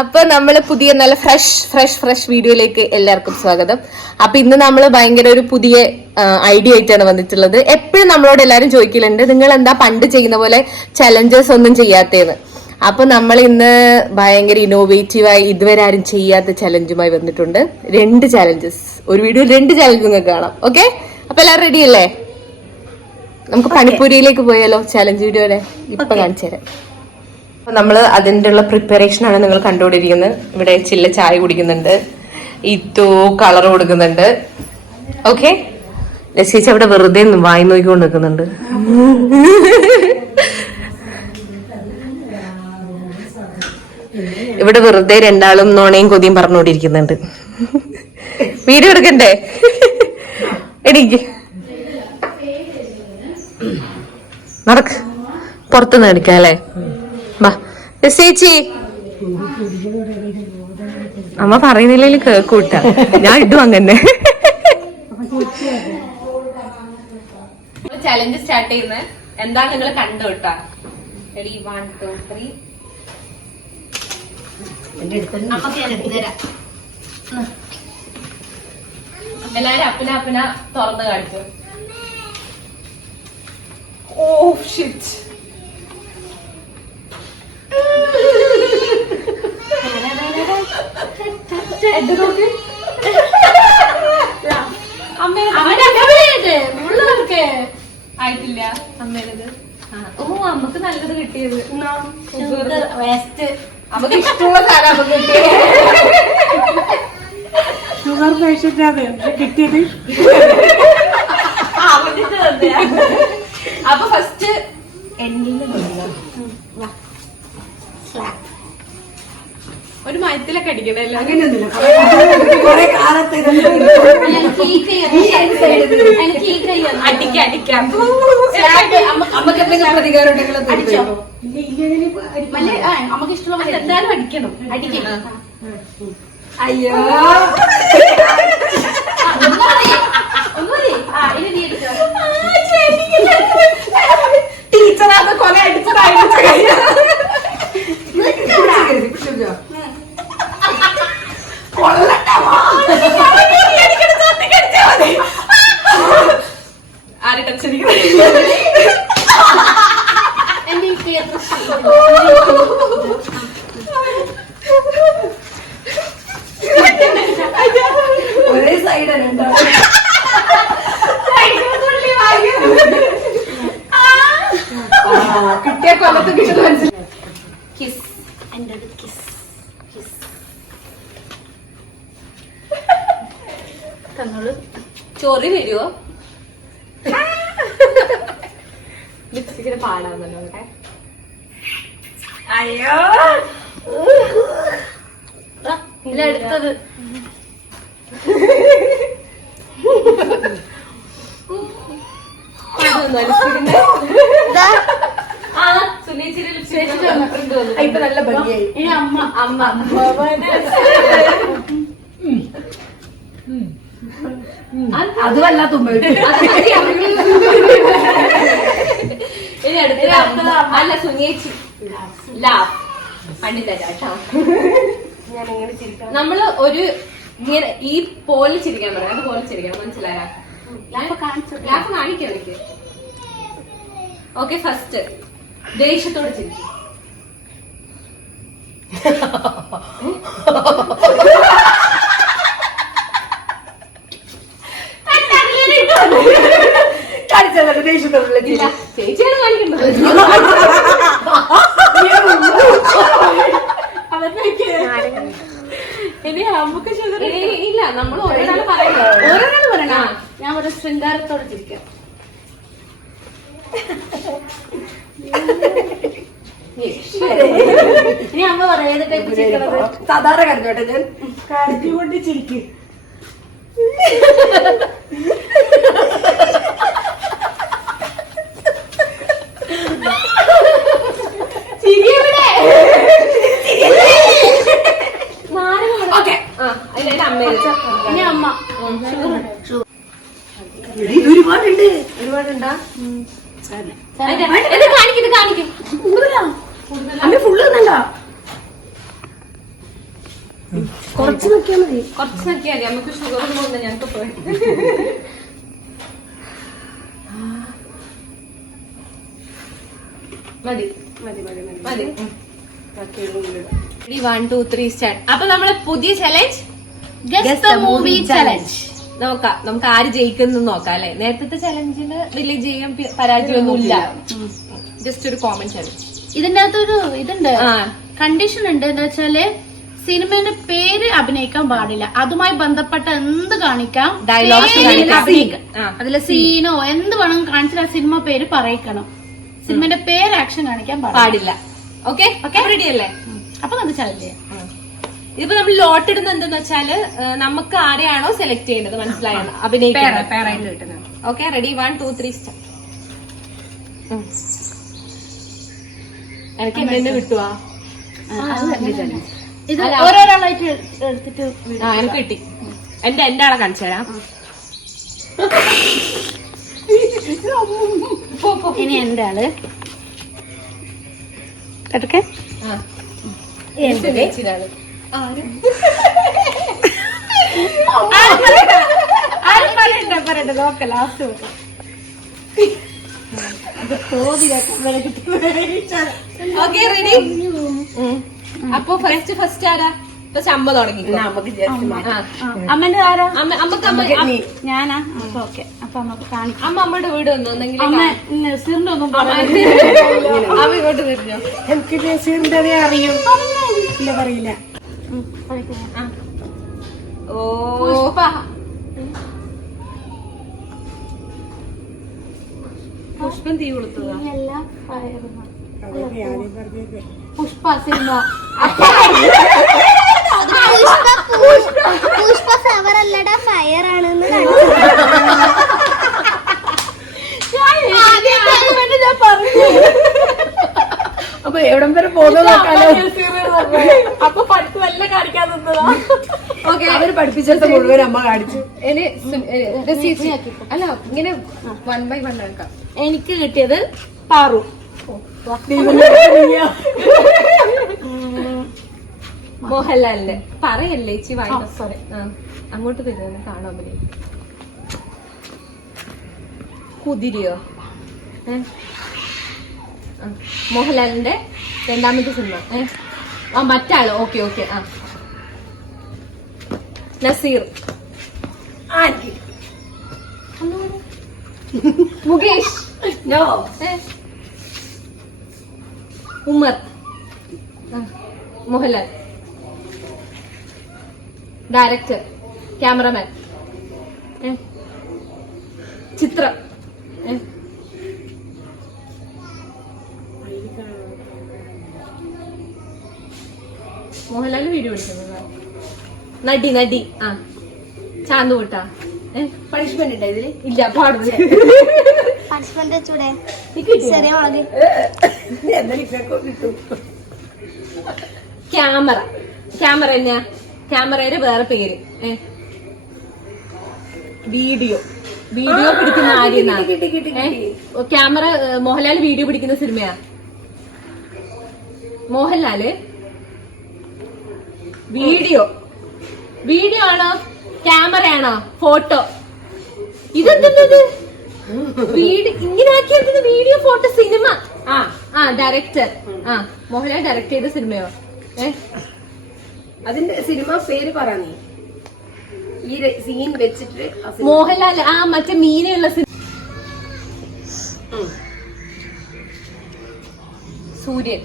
അപ്പൊ നമ്മള് പുതിയ നല്ല ഫ്രഷ് വീഡിയോയിലേക്ക് എല്ലാവർക്കും സ്വാഗതം. അപ്പൊ ഇന്ന് നമ്മൾ ഭയങ്കര ഒരു പുതിയ ഐഡിയ ആയിട്ടാണ് വന്നിട്ടുള്ളത്. എപ്പോഴും നമ്മളോട് എല്ലാരും ചോദിക്കലുണ്ട്, നിങ്ങൾ എന്താ പണ്ട് ചെയ്യുന്ന പോലെ ചലഞ്ചസ് ഒന്നും ചെയ്യാത്തേന്ന്. അപ്പൊ നമ്മൾ ഇന്ന് ഭയങ്കര ഇന്നോവേറ്റീവായി ഇതുവരെ ആരും ചെയ്യാത്ത ചലഞ്ചുമായി വന്നിട്ടുണ്ട്. 2 ചലഞ്ചസ്, ഒരു വീഡിയോ 2 ചലഞ്ച് നിങ്ങൾക്ക് കാണാം. ഓക്കെ, അപ്പൊ എല്ലാവരും റെഡി അല്ലേ? നമുക്ക് പണിപ്പൂരിയിലേക്ക് പോയാലോ? ചലഞ്ച് വീഡിയോയുടെ ഇപ്പൊ കാണിച്ചു തരാം. അപ്പൊ നമ്മള് അതിൻ്റെ ഉള്ള പ്രിപ്പറേഷൻ ആണ് നിങ്ങൾ കണ്ടുകൊണ്ടിരിക്കുന്നത്. ഇവിടെ ചില്ല ചായ കുടിക്കുന്നുണ്ട്, ഇത്തോ കളർ കൊടുക്കുന്നുണ്ട്. ഓക്കെ, ചേച്ചി അവിടെ വെറുതെ വായി നോക്കിക്കൊണ്ട് നിൽക്കുന്നുണ്ട്. ഇവിടെ വെറുതെ രണ്ടാളും നോണയും കൊതിയും പറഞ്ഞുകൊണ്ടിരിക്കുന്നുണ്ട്. വീഡിയോ എടുക്കണ്ടേ? എടീക്ക് നടക്ക്, പുറത്തുനിന്ന് എടുക്കാം അല്ലേ? ചേച്ചി അമ്മ പറയുന്നില്ലെങ്കിൽ കേക്കൂട്ട, ഞാൻ ഇടും അങ്ങനെ. ചലഞ്ച് സ്റ്റാർട്ട് ചെയ്യുന്നത് എന്താണ് നിങ്ങൾ കണ്ടു കേട്ടാ. 1 2 3 എല്ലാരും അപ്പന തുറന്ന് കാണിച്ചു. ഓ ഷിറ്റ്, ആയിട്ടില്ല അമ്മേനത്. ഓ, അമ്മക്ക് നല്ലത് കിട്ടിയത്. നമുക്ക് ഇഷ്ടമുള്ള സാധനം നമുക്ക് ഷുഗർ പേഷ്യന്റ് കിട്ടിയത്. അപ്പൊ ഫസ്റ്റ് ഒരു മയത്തിലൊക്കെ അടിക്കണല്ലോ. അടിക്കാം. നമുക്ക് ഇഷ്ടമുള്ള എന്തായാലും അടിക്കണം. അയ്യോ, ടീച്ചറാണ് കൊല അടിച്ചതായി. ആരെ ടെൻഷൻ ഒരേ സൈഡാണ് കിട്ടിയ കൊല്ലത്ത് കിട്ടുന്ന മനസ്സിലായി. കിസ്, എൻ്റെ കിസ്. ചോറി വരുവോ? ലിപ്സ്റ്റിക്കിന് പാടാന്നല്ലോ അവിടെ. അയ്യോ, അടുത്തത് ഇപ്പൊ നല്ല ഭംഗിയായി. അമ്മ അത് വല്ലാത്തുമ്പ. ഇനി അടുത്ത അല്ല സുനിയേച്ചി പണ്ടില്ല. ഞാൻ എങ്ങനെ ചിരിക്കാം? നമ്മള് ഒരു ഇങ്ങനെ ഈ പോലെ ചിരിക്കാൻ പറയാം, അതുപോലെ ചിരിക്കണം. മനസ്സിലായാ? ലാഫ് കാണിക്കാം എനിക്ക്. ഓക്കെ, ഫസ്റ്റ് ദേഷ്യത്തോട് ചിരിക്കും. ചേച്ചിയാണ് കാണിക്കുന്നത്. ഇല്ല, നമ്മൾ ഒരാൾ പറയണ. ഞാൻ ഒരു ശൃംഗാരത്തോടെ ചിരിക്കാം. ഇനി അമ്മ പറയാം ഏത് ടൈപ്പ് ചിരിക്കണത്. സാധാരണ കരഞ്ഞോട്ടെ, ഞാൻ കരഞ്ഞുകൊണ്ട് ചിരിക്കും. ഒരുപാടുണ്ടാ? കാണിക്കും. ഫുള്ള് തന്നണ്ട. കുറച്ച് നോക്കിയാൽ മതി. കുറച്ച് നോക്കിയാൽ മതി, നമുക്ക് ഷുഗർ പോകുന്ന ഞങ്ങൾക്ക് പോയി. മതി മതി മതി മതി മതി. ബാക്കിയുള്ള 1 2 3 സ്റ്റാർട്ട്. അപ്പൊ നമ്മളെ പുതിയ ചലഞ്ച് മൂവി ചലഞ്ച് നോക്കാം. നമുക്ക് ആര് ജയിക്കുന്നു നോക്കാം അല്ലെ. നേരത്തെ ചലഞ്ചിന് വലിയ ജയം പരാജയമൊന്നും ഇല്ല, ജസ്റ്റ് ഒരു കോമൺ ചലഞ്ച്. ഇതിന്റെ അകത്തൊരു ഇതുണ്ട്, ആ കണ്ടീഷൻ ഉണ്ട്. എന്താ വെച്ചാല് സിനിമയുടെ പേര് അഭിനയിക്കാൻ പാടില്ല, അതുമായി ബന്ധപ്പെട്ട എന്ത് കാണിക്കാം, Dialogues പേര് കാണിക്കാം. അഭിനയിക്കാം. ആ. അതിലെ സീനോ എന്ത് വേണം കാണിച്ചിട്ട് ആ സിനിമ പേര് പറയിക്കണം. സിനിമയുടെ പേര് ആക്ഷൻ കാണിക്കാൻ പാടില്ല. പാടില്ല. ഓക്കെ റെഡി അല്ലേ? അപ്പൊ നമുക്ക് ചലഞ്ച് ചെയ്യാം. ഇതിപ്പോ നമ്മൾ ലോട്ട് ഇടുന്നത് എന്തെന്ന് വെച്ചാല് നമുക്ക് ആരെയാണോ സെലക്ട് ചെയ്യേണ്ടത് മനസ്സിലായോ, അഭിനയിക്കുന്നത്. പേരായിട്ട് കിട്ടുന്നത്. Okay ready 1 2 3 start. എനിക്ക് എന്നെ കിട്ടുവാ? ഇത് ഓരോരാളായിട്ട് എടുത്തിട്ട് ആ എനിക്ക് കിട്ടി. എന്റെ ആളെ കാണിച്ചു തരാം. ഇനി എന്റെ ആള് കേട്ടൊക്കെ ആ. എന്റെ ചേച്ചിയുടെ ആള്. പറയട്ടെ നോക്ക ലാസ്റ്റ് ഓക്കെ റെഡി. അപ്പൊ ഫസ്റ്റ് ആരാ? ഫസ്റ്റ് അമ്മ തുടങ്ങി. നമുക്ക് ജസ്റ്റ് മാറ്റാം. അമ്മന്റെ ആരാ? അമ്മക്ക് ഞാനാ? ഓക്കെ, അപ്പൊ നമുക്ക് കാണിക്കാം. അമ്മയുടെ വീട് വന്നു. അമ്മ നസീറിന്റെ ഒന്നും അമ്മ ഇങ്ങോട്ട് തിരിഞ്ഞോ. എനിക്ക് നസീറിന്റെ അറിയും. ഇല്ല പറയില്ല. ഓ പുഷ്പം തീ കൊളുത്തുക. പുഷ്പ സിനിമ പുഷ്പ ഫ്ലവർ അല്ലടാ ഫയർ ആണെന്ന് അപ്പൊ എവിടം വരെ പോകുന്നത് നോക്കാലോ. അപ്പൊ പഠിപ്പ് വല്ല കാണിക്കാൻ നിന്നതാ. ഓക്കെ അവര് പഠിപ്പിച്ചെടുത്ത മുഴുവൻ അമ്മ കാണിച്ചു. ഇനി അല്ല ഇങ്ങനെ 1 by 1 ആക്കാം. എനിക്ക് കിട്ടിയത് പാറു. മോഹൻലാലിന്റെ പറയല്ലേ ചേച്ചി വായി. സോറി അങ്ങോട്ട് തരുന്നു കാണാൻ പറ്റും. കുതിരയോ? മോഹൻലാലിന്റെ രണ്ടാമത്തെ സിനിമ. ആ മറ്റാള്. Okay okay. ആ Nazeer. Mukesh. No. Umar. Mohanlal. Director, cameraman, Chithra. Mohanlal video എടുക്കുന്നത്. നടി നടി. ആ ചാന്തുകൂട്ട. പണിഷ്മെന്റ് ഉണ്ട് ഇതില്? ഇല്ല പാടുന്നു. പണിഷ്മെന്റ് വെച്ചൂടെ? ചെറിയ മുളക്. ക്യാമറ. ക്യാമറ തന്നെയാ. ക്യാമറയുടെ വേറെ പേര്. വീഡിയോ. വീഡിയോ പിടിക്കുന്ന ആര്യ. ക്യാമറ. മോഹൻലാൽ വീഡിയോ പിടിക്കുന്ന സിനിമയാ. മോഹൻലാല് വീഡിയോ. വീഡിയോ ആണോ ക്യാമറയാണോ ഫോട്ടോ? ഇതെന്ത് ഇങ്ങനെ ആക്കിയത്? Video photo cinema. ആ ഡയറക്ടർ. ആ മോഹൻലാൽ ഡയറക്ട് ചെയ്ത സിനിമയോ? അതിന്റെ സിനിമ പേര് പറ നീ. ഈ സീൻ വെച്ചിട്ട് മോഹൻലാൽ ആ മറ്റേ മീനയുള്ള സിനിമ. സൂര്യൻ.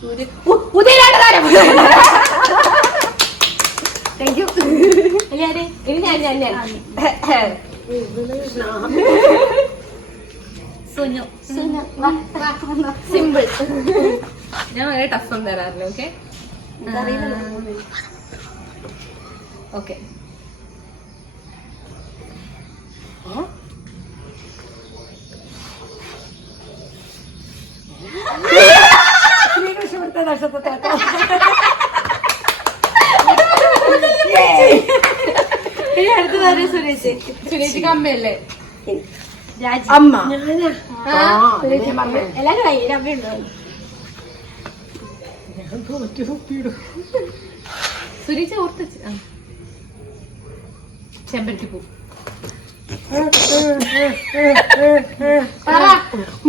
സൂര്യൻ. ഉദയനാടതാരം. Thank you. ഇനി ഞാൻ സുനു. സിമ്പിൾ. ഞാൻ വളരെ ടഫ് ഒന്നും തരാറില്ല. Okay okay. ശ്രീകൃഷ്ണത്തെ നക്ഷത്രത്തെ അടുത്തതാരെ? സുരേഷ്. സുരേഷിക്ക് അമ്മയല്ലേ? അമ്മ. എല്ലാരും അമ്മയുണ്ടോ? സുരീച്ച ഓർത്ത് ചെമ്പരത്തിപ്പൂ.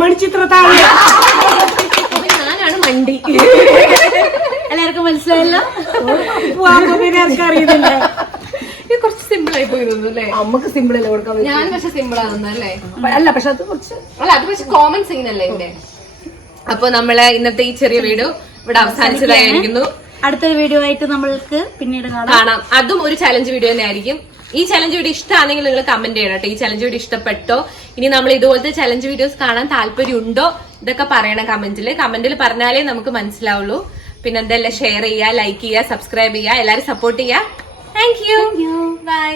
മണിച്ചിത്ര താഴെ ഞാനാണ് മണ്ടി. എല്ലാവർക്കും മനസ്സിലായല്ലോ. പിന്നെ എനിക്ക് അറിയുന്നില്ല. ഇത് കുറച്ച് സിമ്പിൾ ആയി പോയിരുന്നു അല്ലേ? നമുക്ക് സിമ്പിൾ അല്ലേ കൊടുക്കാൻ ഞാൻ പക്ഷെ സിമ്പിൾ ആണെന്നല്ലേ? അല്ല പക്ഷെ അത് കുറച്ച് അല്ല അത് പക്ഷെ കോമൺ സീൻ അല്ലേ എന്റെ. അപ്പൊ നമ്മള് ഇന്നത്തെ ഈ ചെറിയ വീഡിയോ ഇവിടെ അവസാനിച്ചതായിരിക്കുന്നു. അടുത്തൊരു വീഡിയോ ആയിട്ട് നമ്മൾക്ക് പിന്നീട് കാണാം. അതും ഒരു ചലഞ്ച് വീഡിയോ തന്നെ ആയിരിക്കും. ഈ ചലഞ്ച് വീഡിയോ ഇഷ്ടമാണെങ്കിൽ നിങ്ങൾ കമന്റ് ചെയ്യണം കേട്ടോ. ഈ ചലഞ്ച് വീഡിയോ ഇഷ്ടപ്പെട്ടോ, ഇനി നമ്മൾ ഇതുപോലത്തെ ചലഞ്ച് വീഡിയോസ് കാണാൻ താല്പര്യമുണ്ടോ, ഇതൊക്കെ പറയണം കമന്റിൽ. കമന്റിൽ പറഞ്ഞാലേ നമുക്ക് മനസ്സിലാവുള്ളൂ. പിന്നെ എന്തെല്ലാം ഷെയർ ചെയ്യുക, ലൈക്ക് ചെയ്യുക, സബ്സ്ക്രൈബ് ചെയ്യുക, എല്ലാവരും സപ്പോർട്ട് ചെയ്യുക. Thank you. ബൈ.